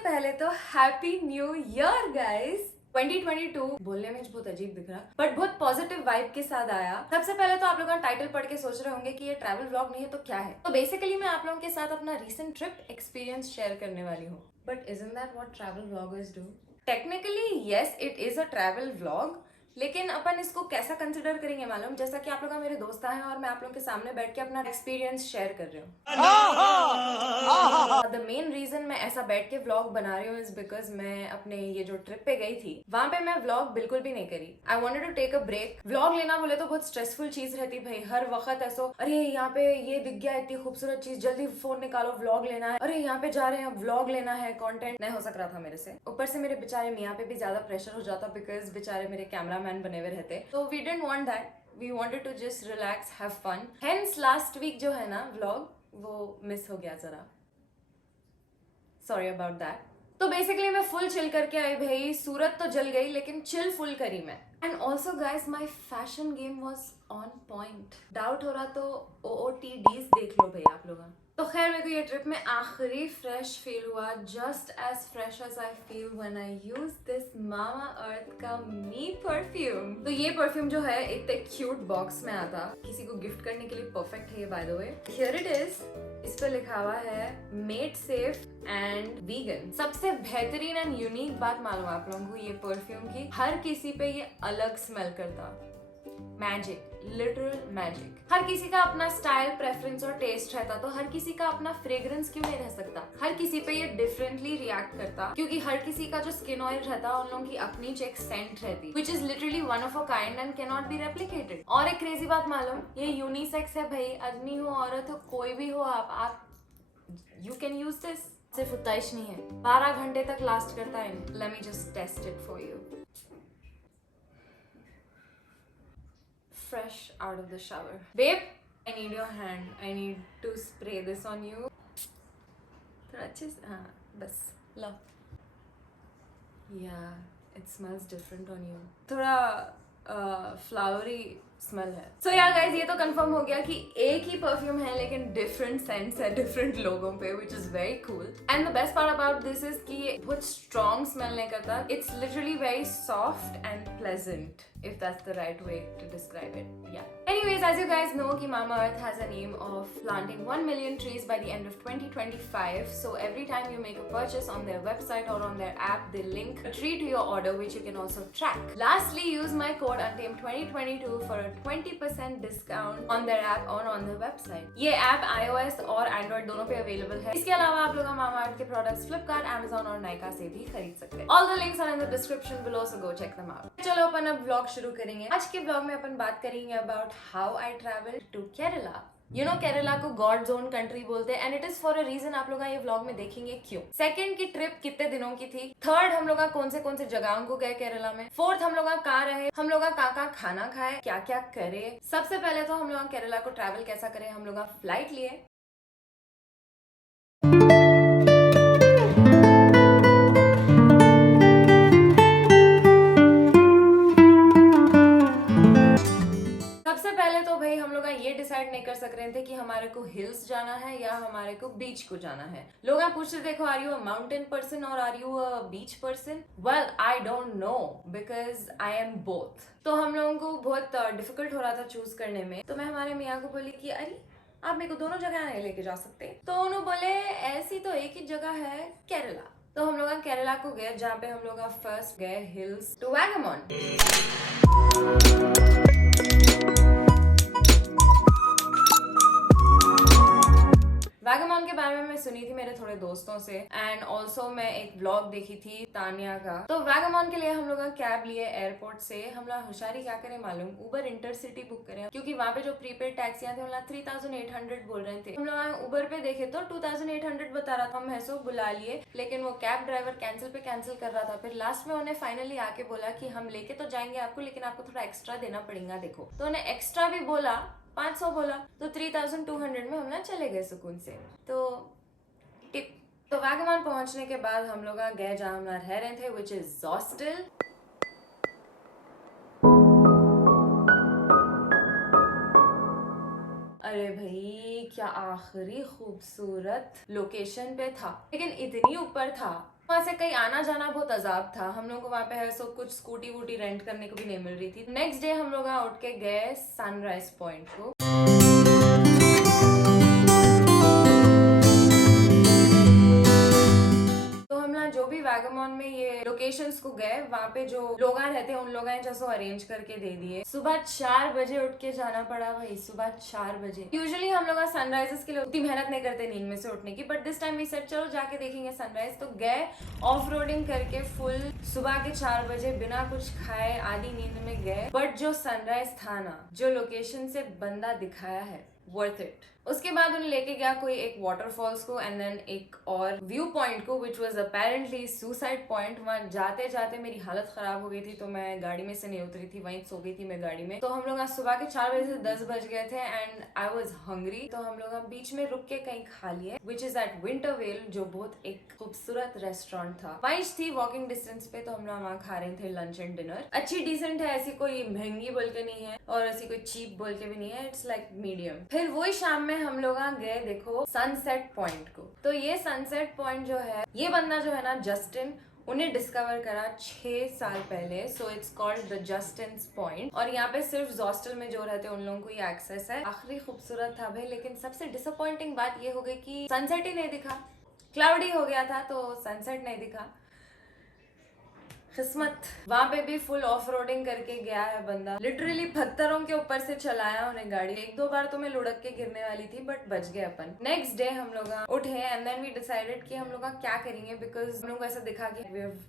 पहले तो happy new year guys. 2022 बोलने में बहुत अजीब दिख रहा बट बहुत पॉजिटिव वाइब के साथ आया। सबसे पहले तो आप लोगों का टाइटल पढ़ के सोच रहे होंगे कि ये ट्रैवल व्लॉग नहीं है तो क्या है। तो बेसिकली मैं आप लोगों के साथ अपना रीसेंट ट्रिप एक्सपीरियंस शेयर करने वाली हूँ। But isn't that what travel vloggers do? Technically yes it is a travel vlog, लेकिन अपन इसको कैसा कंसिडर करेंगे मालूम, जैसा कि आप लोग मेरे दोस्त हैं और मैं आप लोगों के सामने बैठ के अपना एक्सपीरियंस शेयर कर रही हूँ। द मेन रीजन मैं ऐसा बैठ के व्लॉग बना रही हूँ इज बिकॉज मैं अपने ये जो ट्रिप पे गई थी वहां पे मैं व्लॉग बिल्कुल भी नहीं करी। I wanted to take a break. Vlog लेना बोले तो बहुत स्ट्रेसफुल चीज रहती भाई, हर वक्त ऐसा अरे यहाँ पे ये दिख गया इतनी खूबसूरत चीज, जल्दी फोन निकालो व्लॉग लेना है, अरे यहाँ पे जा रहे हैं व्लॉग लेना है, कंटेंट नहीं हो सक रहा था मेरे से। ऊपर से मेरे बेचारे मियाँ पे भी ज्यादा प्रेशर हो जाता बिकॉज बेचारे मेरे कैमरामैन बने हुए रहते। तो we didn't want that, we wanted to just relax have fun. Hence last week जो है ना व्लॉग वो मिस हो गया जरा, सॉरी अबाउट दैट। तो बेसिकली मैं फुल चिल करके आई भाई। सूरत तो जल गई लेकिन चिल फुल करी मैं। And also guys my fashion game was on point. Doubt हो रहा तो OOTDs देख लो भाई आप लोग। तो खैर मेरे को ये ट्रिप में आखिरी फ्रेश फील हुआ, just as fresh as I feel when I use this Mamaearth का मी परफ्यूम। तो ये परफ्यूम जो है इतने क्यूट बॉक्स में आता, किसी को गिफ्ट करने के लिए परफेक्ट है ये by the way. Here it is. इस पे लिखा हुआ है मेड सेफ एंड वीगन। सबसे बेहतरीन एंड यूनिक बात मालूम आप लोगों को ये परफ्यूम की, हर किसी पे ये अलग स्मेल करता। Magic, literal magic. हर किसी का अपना स्टाइल, प्रेफरेंस और टेस्ट रहता, तो हर किसी का अपना फ्रेग्रेंस क्यों नहीं रह सकता। हर किसी पे ये डिफरेंटली रिएक्ट करता क्योंकि हर किसी का जो स्किन ऑयल रहता उन लोगों की अपनी चेक सेंट रहती, which is literally one of a kind and can not be replicated. और एक क्रेजी बात मालूम, ये यूनिसेक्स है भाई, आदमी हो औरत हो कोई भी हो, आप यू कैन यूज दिस। सिर्फ उतना ही नहीं है, 12 घंटे तक लास्ट करता है। Let me just taste it for you. Fresh out of the shower. Babe, I need your hand. I need to spray this on you. थोड़ा अच्छे से, हाँ बस लो। Yeah, it smells different on you. थोड़ा flowery smell है। सो yeah guys ये तो confirm हो गया कि एक ही परफ्यूम है लेकिन डिफरेंट सेंट्स है डिफरेंट लोगों पे, which is very cool. And the best part about this is कि ये बहुत स्ट्रॉन्ग स्मेल नहीं करता। It's literally very soft and pleasant, if that's the right way to describe it. Yeah. Anyways, as you guys know कि Mama Earth has a aim of planting 1 million trees by the end of 2025. So every time you make a purchase on their website or on their app, they link a tree to your order, which you can also track. Lastly, use my code UNTAME2022 for a 20% discount on their app or on their website. ये app iOS और Android दोनों पे available है। इसके अलावा आप लोग Mama Earth के products Flipkart, Amazon और Nykaa से भी खरीद सकते हैं। All the links are in the description below, so go check them out. चलो अपन अब vlog शुरू करेंगे। आज के ब्लॉग में अपन बात करेंगे about how I travel to Kerala. You know Kerala को गॉड जोन कंट्री बोलते हैं and it is for a reason. आप लोग ये व्लॉग में देखेंगे क्यों। सेकंड की ट्रिप कितने दिनों की थी। थर्ड हम लोग कौन से जगहों को गए केरला में। फोर्थ हम लोग कहाँ रहे, हम लोग कहाँ खाना खाए, क्या क्या करे। सबसे पहले तो हम लोग केरला को ट्रैवल कैसा करें। हम लोग फ्लाइट लिए। सबसे पहले तो भाई हम लोग ये डिसाइड नहीं कर सक रहे थे कि हमारे को हिल्स जाना है या हमारे को बीच को जाना है। लोग पूछ रहे देखो are you a mountain person और are you a beach person. Well I don't know because I am both. तो हम लोगों को बहुत डिफिकल्ट हो रहा था चूज करने में। तो मैं हमारे मियाँ को बोली कि अरे आप मेरे को दोनों जगह नहीं लेके जा सकते। तो उन्होंने बोले ऐसी तो एक ही जगह है केरला। तो हम लोग केरला को गए जहाँ पे हम लोग फर्स्ट गए हिल्स टू वैगमॉन। वैगमॉन के बारे में मैं सुनी थी मेरे थोड़े दोस्तों से एंड ऑल्सो मैं एक व्लॉग देखी थी तानिया का। तो वैगमॉन के लिए हम लोग कैब लिए एयरपोर्ट से। हम लोग होशियारी क्या करें मालूम, उबर इंटरसिटी बुक करें क्योंकि वहाँ पे जो प्रीपेड टैक्सियां थी हम 3800 बोल रहे थे। हम लोग उबर पे देखे तो 2800 बता रहा था। हम हैसो बुला लिए लेकिन वो कैब ड्राइवर कैंसिल कर रहा था। फिर लास्ट में उन्हें फाइनली आके बोला कि हम लेके तो जाएंगे आपको लेकिन आपको थोड़ा एक्स्ट्रा देना पड़ेगा। देखो तो उन्हें एक्स्ट्रा भी बोला, 500 बोला, तो 3200 में हम ना चले गए सुकून से। तो टिप। तो वैगमॉन पहुंचने के बाद हम लोग गए जहाँ हम रह रहे थे, विच इज हॉस्टल। अरे भाई क्या आखिरी खूबसूरत लोकेशन पे था, लेकिन इतनी ऊपर था वहाँ से कहीं आना जाना बहुत अजाब था। हम लोग को वहाँ पे है सो कुछ स्कूटी वूटी रेंट करने को भी नहीं मिल रही थी। नेक्स्ट डे हम लोग उठ के गए सनराइज पॉइंट को। जो भी वैगमॉन में ये लोकेशंस को गए, वहाँ पे जो लोग रहते हैं उन लोगों ने जैसे अरेंज करके दे दिए। सुबह 4 बजे उठ के जाना पड़ा भाई, सुबह 4 बजे। यूजुअली हम लोग सनराइजेस के लिए उतनी मेहनत नहीं करते नींद में से उठने की, but this time we said चलो जाके देखेंगे सनराइज। तो गए ऑफ रोडिंग करके फुल सुबह के 4 बजे बिना कुछ खाए आधी नींद में गए। बट जो सनराइज था ना, जो लोकेशन से बंदा दिखाया है, वर्थ इट। उसके बाद उन्हें लेके गया कोई एक वाटरफॉल्स को एंड देन एक और व्यू पॉइंट को which was apparently suicide point. वहां जाते जाते मेरी हालत खराब हो गई थी, तो मैं गाड़ी में से नहीं उतरी थी, वहीं सो गई थी मैं गाड़ी में। तो हम लोग आज सुबह के 4 बजे से 10 बज गए थे एंड आई वाज हंग्री। तो हम लोग बीच में रुक के कहीं खा लिए, विच इज एट विंटरवेल, जो बहुत एक खूबसूरत रेस्टोरेंट था। वाइज थी वॉकिंग डिस्टेंस पे, तो हम लोग वहाँ खा रहे थे लंच एंड डिनर। अच्छी डिसेंट है, ऐसी कोई महंगी बोल के नहीं है और ऐसी कोई चीप बोल के भी नहीं है, इट्स लाइक मीडियम। फिर वही शाम में हम लोग गए देखो सनसेट पॉइंट को। तो ये सनसेट पॉइंट जो है, ये बंदा जो है ना जस्टिन, उन्हें डिस्कवर करा 6 साल पहले। So it's called the Justin's point. और यहाँ पे सिर्फ हॉस्टल में जो रहते हैं उन लोगों को ये एक्सेस है। आखिरी खूबसूरत था भाई, लेकिन सबसे डिसअपॉइंटिंग बात ये हो गई कि सनसेट ही नहीं दिखा। क्लाउडी हो गया था तो सनसेट नहीं दिखा। किस्मत। वहां पे भी फुल ऑफ रोडिंग करके गया है बंदा, लिटरली पत्थरों के ऊपर से चलाया उन्हें गाड़ी। 1-2 बार तो मैं लुढ़क के गिरने वाली थी, बट बच गए अपन। नेक्स्ट डे हम लोग उठे एंड देन वी डिसाइडेड कि हम लोग क्या करेंगे, बिकॉज हम लोग ऐसा दिखा कि वी हैव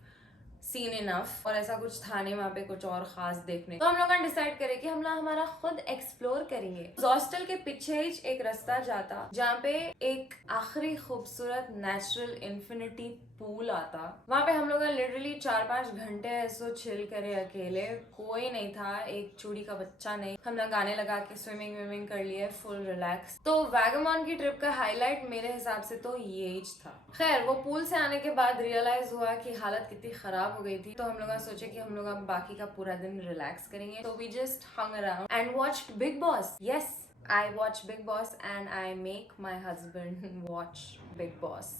सीन इनफ और ऐसा कुछ था नहीं वहाँ पे कुछ और खास देखने। तो हम लोग डिसाइड करें कि हम लोग हमारा खुद एक्सप्लोर करेंगे। हॉस्टल के पीछे ही एक रास्ता जाता जहाँ पे एक आखिरी खूबसूरत नेचुरल इन्फिनिटी पूल आता। वहाँ पे हम लोग लिटरली 4-5 घंटे ऐसे चिल करे अकेले, कोई नहीं था, एक चूड़ी का बच्चा नहीं। हम लोग गाने लगा के स्विमिंग विमिंग कर लिए, फुल रिलैक्स। तो वैगमॉन की ट्रिप का हाईलाइट मेरे हिसाब से तो ये था। खैर वो पूल से आने के बाद रियलाइज हुआ कि हालत कितनी खराब हो गई थी, तो हम लोग सोचे कि हम लोग बाकी का पूरा दिन रिलैक्स करेंगे। तो we just hung around and watched Bigg Boss. Yes, I watch Bigg Boss and I make my husband watch Bigg Boss.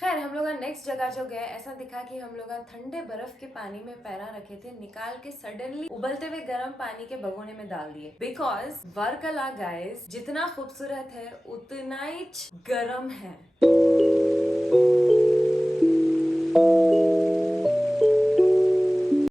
खैर हम लोग नेक्स्ट जगह जो गए, ऐसा दिखा कि हम लोग ठंडे बर्फ के पानी में पैरा रखे थे, निकाल के सडनली उबलते हुए गर्म पानी के भगोने में डाल दिए। बिकॉज वर्कला गाइस जितना खूबसूरत है उतना ही गर्म है।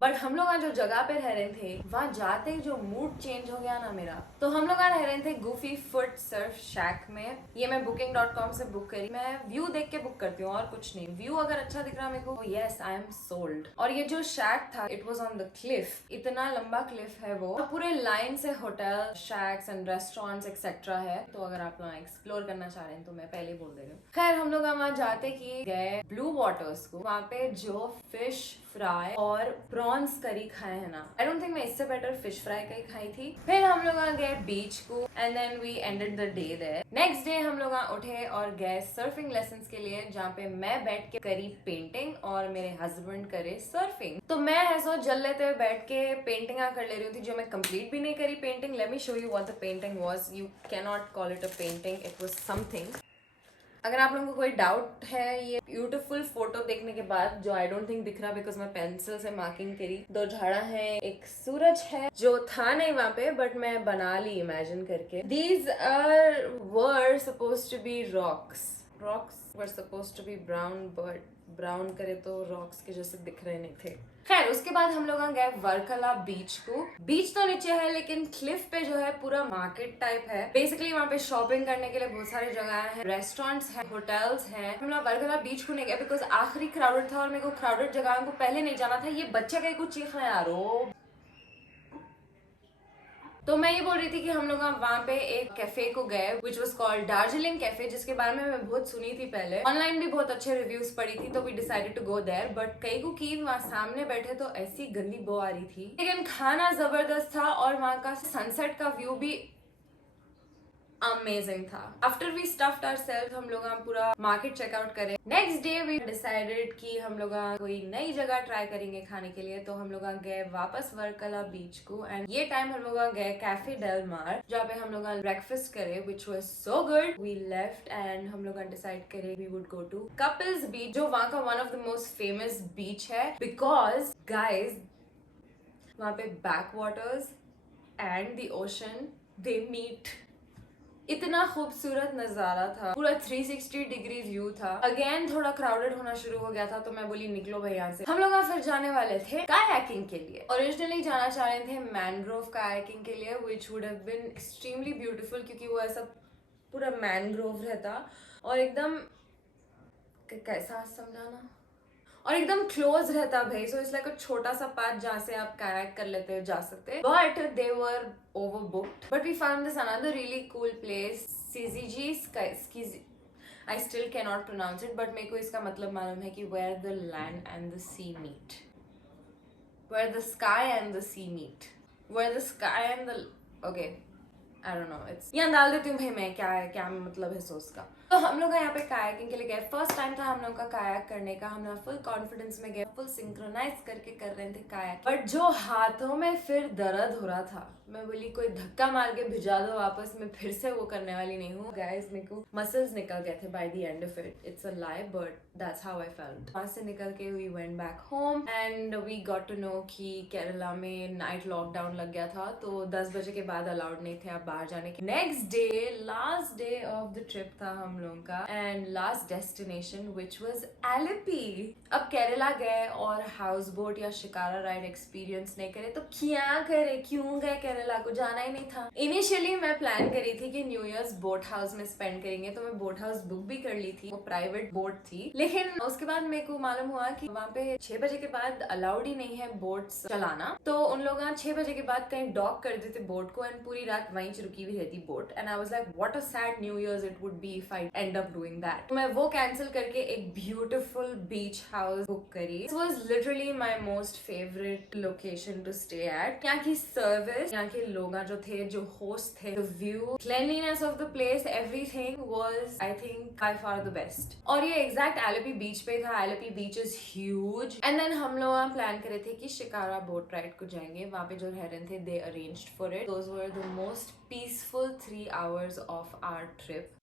बट हम लोग जो जगह पे रह रहे थे, वहाँ जाते ही जो मूड चेंज हो गया ना मेरा। तो हम लोग रह रहे थे गुफी फुट सर्फ शैक में। ये मैं booking.com से बुक करी। मैं व्यू देख के बुक करती हूँ और कुछ नहीं। व्यू अगर अच्छा दिख रहा मेरे को, यस आई एम सोल्ड। और ये जो शैक था, it was on the Cliff. इतना लंबा क्लिफ है वो, पूरे लाइन से hotel, shacks and restaurants etcetera है। तो अगर आप लोग एक्सप्लोर करना चाह रहे हैं तो मैं पहले बोल दे रही हूँ। खैर हम लोग वहाँ जाते कि गए ब्लू वाटर्स को। वहाँ पे जो फिश फ्राई और प्रॉन्स करी खाए है ना, आई डोंट थिंक मैं इससे बेटर फिश फ्राई करी खाई थी। फिर हम लोग गए बीच को and then we ended the day there. Next day हम लोग उठे और गए सर्फिंग लेसन्स के लिए, जहाँ पे मैं बैठ के करी पेंटिंग और मेरे हस्बैंड करे सर्फिंग। तो मैं ऐसा जल लेते बैठ के पेंटिंग कर ले रही थी, जो मैं कंप्लीट भी नहीं करी painting. Let me show you what the painting was. You can not call it a painting, it was something. अगर आप लोगों को कोई डाउट है ये ब्यूटीफुल फोटो देखने के बाद, जो आई डोंट थिंक दिख रहा बिकॉज मैं पेंसिल से मार्किंग करी, 2 झाड़ा है, एक सूरज है जो था नहीं वहां पे, बट मैं बना ली इमेजिन करके। These are were suppose to be rocks were suppose to be brown, but brown करे तो रॉक्स के जैसे दिख रहे नहीं थे। खैर उसके बाद हम लोग गए वर्कला बीच को। बीच तो नीचे है लेकिन क्लिफ पे जो है पूरा मार्केट टाइप है। बेसिकली वहाँ पे शॉपिंग करने के लिए बहुत सारी जगह है, रेस्टोरेंट्स है, होटल्स हैं। हम लोग वर्कला बीच को नहीं गए बिकॉज आखिरी क्राउडेड था और मेरे को क्राउडेड जगह को पहले नहीं जाना था। ये बच्चे का कुछ चीख रहे हैं यार। तो मैं ये बोल रही थी कि हम लोग वहाँ पे एक कैफे को गए which was called Darjeeling cafe, जिसके बारे में मैं बहुत सुनी थी पहले, ऑनलाइन भी बहुत अच्छे रिव्यूज पड़ी थी। तो we decided to go there. But कई को की वहाँ सामने बैठे तो ऐसी गंदी बो आ रही थी, लेकिन खाना जबरदस्त था और वहाँ का सनसेट का व्यू भी अमेजिंग था। आफ्टर वी स्टफ्ड आवरसेल्फ हम लोग पूरा मार्केट चेकआउट करें। नेक्स्ट डे वी डिसाइडेड कि हम लोग कोई नई जगह ट्राई करेंगे खाने के लिए, तो हम लोग गए वापस वर्कला बीच को एंड ये टाइम हम लोग गए कैफे डेल मार जहाँ पे हम लोग ब्रेकफास्ट करे which was so good. We left and हम लोग डिसाइड करे we would go to couples beach, जो वहाँ का one of the most famous beach है बिकॉज गाइज वहाँ पे back waters and the ocean they meet. इतना खूबसूरत नजारा था, पूरा 360 डिग्री व्यू था। अगेन थोड़ा क्राउडेड होना शुरू हो गया था तो मैं बोली निकलो भाई यहाँ से। हम लोग फिर जाने वाले थे कायाकिंग के लिए। ओरिजिनली जाना चाह रहे थे मैनग्रोव कायाकिंग के लिए which would have been extremely beautiful, क्योंकि वो ऐसा पूरा मैनग्रोव रहता और एकदम कैसा समझाना, और एकदम क्लोज रहता भाई। सो इट्स लाइक अ छोटा सा पाथ जहाँ से आप कायाक कर लेते जा सकते। But they were overbooked, but we found this another really cool place, CZG Sky. I still cannot pronounce it, but मेरे को इसका मतलब मालूम है कि where the land and the sea meet, where the sky and the sea meet, where the sky and the okay, I don't know, it's यहाँ डाल देती हूँ भाई मैं क्या मतलब है सोच का। तो हम लोग यहाँ पे कायाकिंग के लिए गए। फर्स्ट टाइम था हम लोग का कायाक करने का। हम लोग फुल कॉन्फिडेंस में गए, फुल सिंक्रोनाइज करके कर रहे थे कायाक, बट जो हाथों में फिर दर्द हो रहा था, मैं बोली कोई धक्का मार के भिजा दो वापस, मैं फिर से वो करने वाली नहीं हूँ। गाइस मेरे को मसल्स निकल गए थे by the end of it. It's a lie but that's how I felt. वहां से निकल के we went back home and we got to know कि केरला में नाइट लॉकडाउन लग गया था, तो 10 बजे के बाद अलाउड नहीं थे आप बाहर जाने के। Next day last day of the trip था हम लोगों का and last destination which was Alleppey. अब केरला गए और हाउस बोट या शिकारा राइड एक्सपीरियंस नहीं करे तो क्या करे, क्यों गए केरला को, जाना ही नहीं था। इनिशियली मैं प्लान करी थी कि न्यू ईयर्स बोट हाउस में स्पेंड करेंगे, तो मैं बोट हाउस बुक भी कर ली थी, वो प्राइवेट बोट थी। लेकिन उसके बाद मेरे को मालूम हुआ कि वहाँ पे 6 बजे के बाद अलाउड ही नहीं है बोट्स चलाना, तो उन लोग 6 बजे के बाद कहीं डॉक कर देते बोट को एंड पूरी रात वहीं रुकी हुई रहती boat. And I was like what a sad new years it would be if I end up doing that. तो मैं वो कैंसिल करके एक ब्यूटीफुल बीच हाउस बुक करी। It was literally my most favourite location to stay at. यहाँ की service, यहाँ के लोग जो थे, जो होस्ट थे, the view, cleanliness of the place, everything was I think by far the best. और ये एग्जैक्ट एलिपी बीच पे था। एलिपी बीच इज ह्यूज। एंड देन हम लोग प्लान करे थे कि शिकारा बोट राइड को जाएंगे। वहाँ पे जो रह रहे थे they arranged for it. Those were the most peaceful 3 hours of our trip.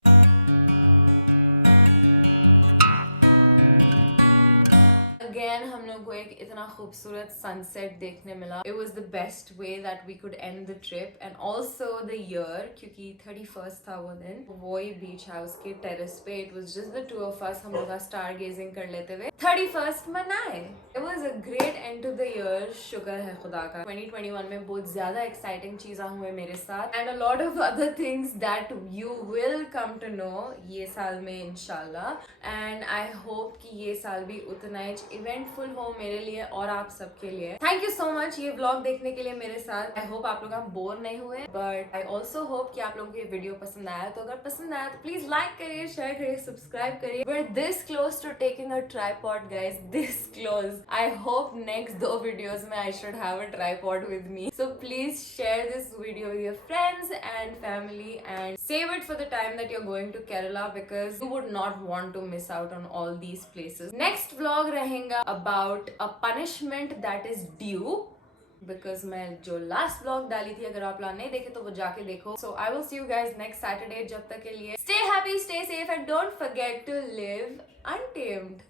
Again हम लोग को एक इतना खूबसूरत सनसेट देखने मिला। It was the best way that we could end the trip and also the year, क्योंकि 31st था वो दिन। वही बीच हाउस के टेरेस पे it was just the 2 of us, हम लोग स्टार गेजिंग कर लेते हुए 31st मनाए। It was a great end to the year. शुक्र है खुदा का 2021 में बहुत ज्यादा एक्साइटिंग चीजें हुए मेरे साथ and a lot of other things that you will come to know ये साल में इंशाल्लाह। एंड आई होप कि ये साल भी उतना ही इवेंटफुल हो मेरे लिए और आप सबके लिए। थैंक यू सो मच ये व्लॉग देखने के लिए मेरे साथ। आई होप आप लोग बोर नहीं हुए, बट आई ऑल्सो होप कि आप लोगों को ये वीडियो पसंद आया। तो अगर पसंद आया तो प्लीज लाइक करिए, शेयर करिए, सब्सक्राइब करिए। We are this close to taking a tripod guys, this close. I hope next 2 videos में I should have a tripod with me. So please share this video with your friends and family and save it for the time that you're going to Kerala because you would not want to miss out on all these places. Next vlog रहेगा about a punishment that is due because मैं जो last vlog डाली थी, अगर आप लोग नहीं देखे तो वो जाके देखो. So I will see you guys next Saturday. जब तक के लिए stay happy, stay safe and don't forget to live untamed.